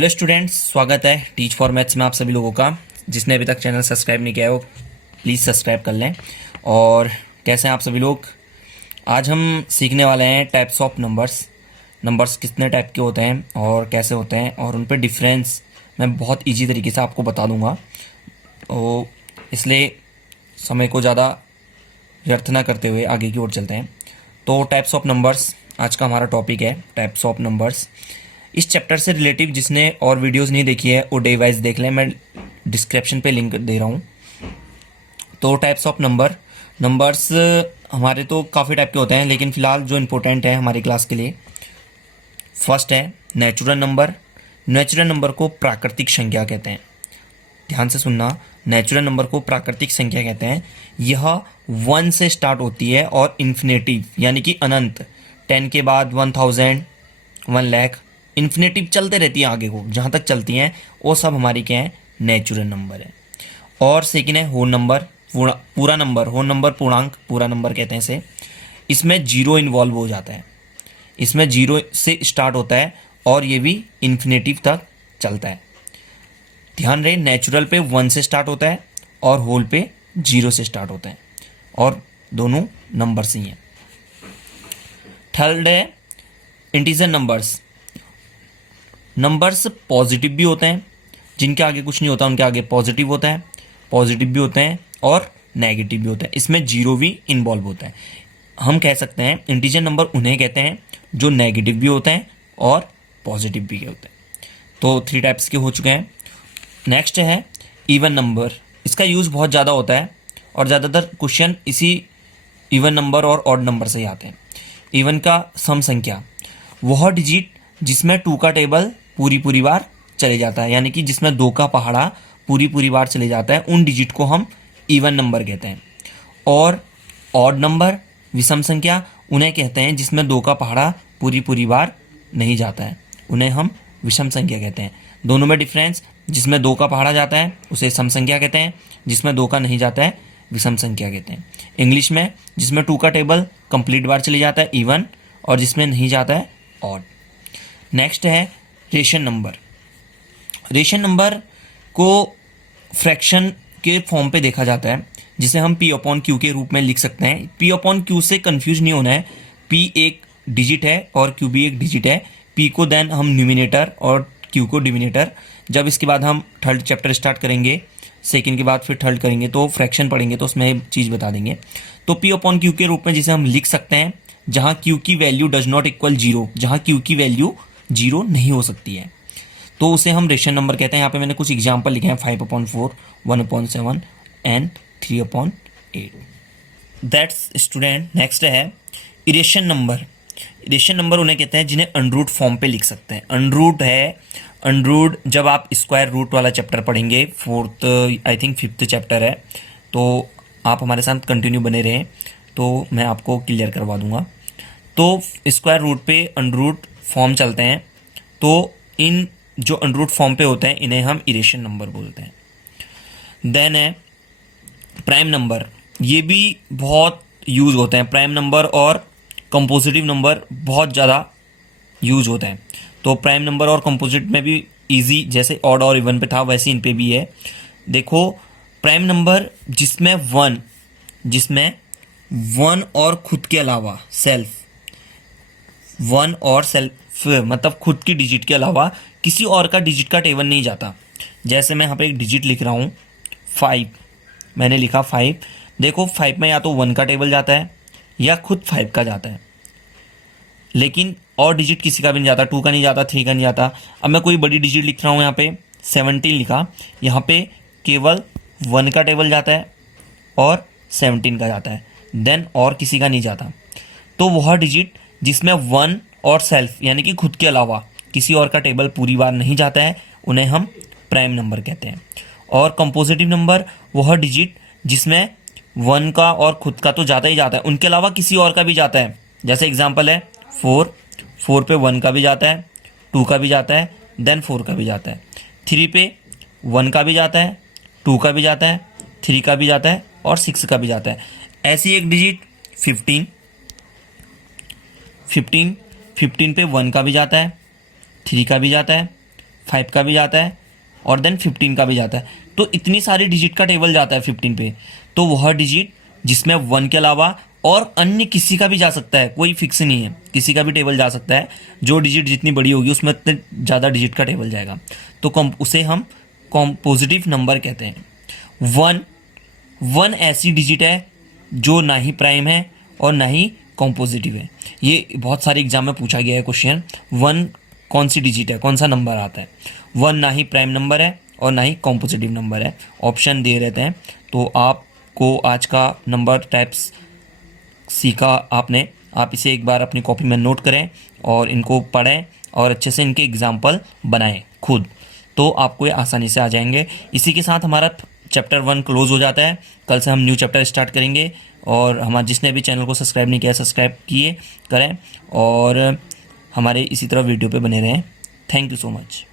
Hello students, स्वागत है teach for maths में आप सभी लोगों का। जिसने अभी तक चैनल सब्सक्राइब नहीं किया है वो प्लीज़ सब्सक्राइब कर लें। और कैसे हैं आप सभी लोग। आज हम सीखने वाले हैं टाइप्स ऑफ नंबर्स कितने टाइप के होते हैं और कैसे होते हैं, और उन पर डिफरेंस मैं बहुत ईजी तरीके से आपको बता दूंगा। तो इसलिए समय को ज़्यादा व्यर्थ ना करते हुए आगे की ओर चलते हैं। तो टाइप्स ऑफ नंबर्स आज का हमारा टॉपिक है, टाइप्स ऑफ नंबर्स। इस चैप्टर से रिलेटिव जिसने और वीडियोस नहीं देखी है वो डे वाइज देख लें, मैं डिस्क्रिप्शन पे लिंक दे रहा हूँ। तो टाइप्स ऑफ नंबर्स हमारे तो काफ़ी टाइप के होते हैं, लेकिन फ़िलहाल जो इम्पोर्टेंट है हमारी क्लास के लिए, फर्स्ट है नेचुरल नंबर। नेचुरल नंबर को प्राकृतिक संख्या कहते हैं। ध्यान से सुनना, नेचुरल नंबर को प्राकृतिक संख्या कहते हैं। यह 1 से स्टार्ट होती है और इन्फिनेटिव यानी कि अनंत, 10 के बाद 1000, 1 लाख, इन्फिनेटिव चलते रहती है आगे को, जहाँ तक चलती हैं वो सब हमारी क्या है, नेचुरल नंबर है। और सेकंड है होल नंबर, पूरा नंबर। होल नंबर पूर्णांक, पूरा नंबर कहते हैं इसे। इसमें जीरो इन्वॉल्व हो जाता है, इसमें जीरो से स्टार्ट होता है और ये भी इन्फिनेटिव तक चलता है। ध्यान रहे, नेचुरल पे 1 से स्टार्ट होता है और होल पे 0 से स्टार्ट होता है, और दोनों नंबर्स ही हैं। थर्ड है इंटीजर नंबर्स पॉजिटिव भी होते हैं, जिनके आगे कुछ नहीं होता उनके आगे पॉजिटिव होता है, पॉजिटिव भी होते हैं और नेगेटिव भी होता है। इसमें जीरो भी इन्वॉल्व होता है। हम कह सकते हैं इंटीजर नंबर उन्हें कहते हैं जो नेगेटिव भी होते हैं और पॉजिटिव भी होते हैं। तो 3 टाइप्स के हो चुके हैं। नेक्स्ट है इवन नंबर। इसका यूज़ बहुत ज़्यादा होता है और ज़्यादातर क्वेश्चन इसी इवन नंबर और ऑड नंबर से ही आते हैं। इवन का सम संख्या, वह डिजिट जिसमें 2 का टेबल पूरी बार चले जाता है, यानी कि जिसमें 2 का पहाड़ा पूरी बार चले जाता है, उन डिजिट को हम इवन नंबर कहते हैं। और ऑड नंबर, विषम संख्या, उन्हें कहते हैं जिसमें 2 का पहाड़ा पूरी बार नहीं जाता है, उन्हें हम विषम संख्या कहते हैं। दोनों में डिफरेंस, जिसमें 2 का पहाड़ा जाता है उसे सम संख्या कहते हैं, जिसमें 2 का नहीं जाता है विषम संख्या कहते हैं। इंग्लिश में जिसमें 2 का टेबल कंप्लीट बार चले जाता है इवन, और जिसमें नहीं जाता है ऑड। नेक्स्ट है रेशन नंबर। रेशन नंबर को फ्रैक्शन के फॉर्म पे देखा जाता है, जिसे हम P/Q के रूप में लिख सकते हैं। P/Q से कंफ्यूज नहीं होना है। P एक डिजिट है और Q भी एक डिजिट है। P को देन हम न्यूमिनेटर और Q को डिमिनेटर। जब इसके बाद हम थर्ड चैप्टर स्टार्ट करेंगे, सेकेंड के बाद फिर थर्ड करेंगे तो फ्रैक्शन पढ़ेंगे तो उसमें चीज़ बता देंगे। तो P/Q के रूप में जिसे हम लिख सकते हैं जहाँ Q की वैल्यू डज नॉट इक्वल 0, जहाँ Q की वैल्यू 0 नहीं हो सकती है, तो उसे हम रेशन नंबर कहते हैं। यहाँ पे मैंने कुछ एग्जाम्पल लिखे हैं, 5/4, 1/7 एंड 3/8। That's student. नेक्स्ट है इरेशन नंबर। इरेशन नंबर उन्हें कहते हैं जिन्हें अनरूट फॉर्म पे लिख सकते हैं। अनरूट है, अनरूट जब आप स्क्वायर रूट वाला चैप्टर पढ़ेंगे, 4th I think 5th chapter है, तो आप हमारे साथ कंटिन्यू बने रहें तो मैं आपको क्लियर करवा दूंगा। तो स्क्वायर रूट पे अनरूट फॉर्म चलते हैं, तो इन जो अनरूट फॉर्म पे होते हैं इन्हें हम इरेशन नंबर बोलते हैं। देन है प्राइम नंबर। ये भी बहुत यूज़ होते हैं। प्राइम नंबर और कंपोजिटिव नंबर बहुत ज़्यादा यूज़ होते हैं। तो प्राइम नंबर और कंपोजिट में भी इजी, जैसे ऑड और इवन पे था वैसे इन पे भी है। देखो, प्राइम नंबर जिसमें वन और खुद के अलावा सेल्फ, वन और सेल्फ मतलब खुद की डिजिट के अलावा किसी और का डिजिट का टेबल नहीं जाता। जैसे मैं यहाँ पे एक डिजिट लिख रहा हूँ 5, मैंने लिखा 5। देखो 5 में या तो 1 का टेबल जाता है या खुद 5 का जाता है, लेकिन और डिजिट किसी का भी नहीं जाता, 2 का नहीं जाता, 3 का नहीं जाता। अब मैं कोई बड़ी डिजिट लिख रहा हूँ, यहाँ पे 17 लिखा, यहाँ पे केवल 1 का टेबल जाता है और 17 का जाता है, देन और किसी का नहीं जाता। तो वह डिजिट जिसमें 1 और सेल्फ यानी कि खुद के अलावा किसी और का टेबल पूरी बार नहीं जाता है, उन्हें हम प्राइम नंबर कहते हैं। और कंपोजिटिव नंबर वह डिजिट जिसमें 1 का और खुद का तो जाता ही जाता है, उनके अलावा किसी और का भी जाता है। जैसे एग्जांपल है 4 पे 1 का भी जाता है, 2 का भी जाता है, देन 4 का भी जाता है। 3 पे 1 का भी जाता है, 2 का भी जाता है, 3 का भी जाता है और 6 का भी जाता है। ऐसी एक डिजिट 15 पे 1 का भी जाता है, 3 का भी जाता है, 5 का भी जाता है और देन 15 का भी जाता है। तो इतनी सारी डिजिट का टेबल जाता है 15 पे, तो वह डिजिट जिसमें 1 के अलावा और अन्य किसी का भी जा सकता है, कोई फिक्स नहीं है, किसी का भी टेबल जा सकता है। जो डिजिट जितनी बड़ी होगी उसमें उतने ज़्यादा डिजिट का टेबल जाएगा, तो उसे हम कॉम्पोजिटिव नंबर कहते हैं। 1 ऐसी डिजिट है जो ना ही प्राइम है और ना ही कॉम्पोजिटिव है। ये बहुत सारे एग्जाम में पूछा गया है क्वेश्चन, 1 कौन सी डिजिट है, कौन सा नंबर आता है। 1 ना ही प्राइम नंबर है और ना ही कॉम्पोजिटिव नंबर है, ऑप्शन दे रहते हैं। तो आपको आज का नंबर टाइप्स सीखा आपने, आप इसे एक बार अपनी कॉपी में नोट करें और इनको पढ़ें और अच्छे से इनके एग्जाम्पल बनाएं खुद, तो आपको ये आसानी से आ जाएंगे। इसी के साथ हमारा चैप्टर 1 क्लोज हो जाता है। कल से हम न्यू चैप्टर स्टार्ट करेंगे और हमारे जिसने भी चैनल को सब्सक्राइब नहीं किया सब्सक्राइब करें और हमारे इसी तरह वीडियो पे बने रहें। Thank you so much.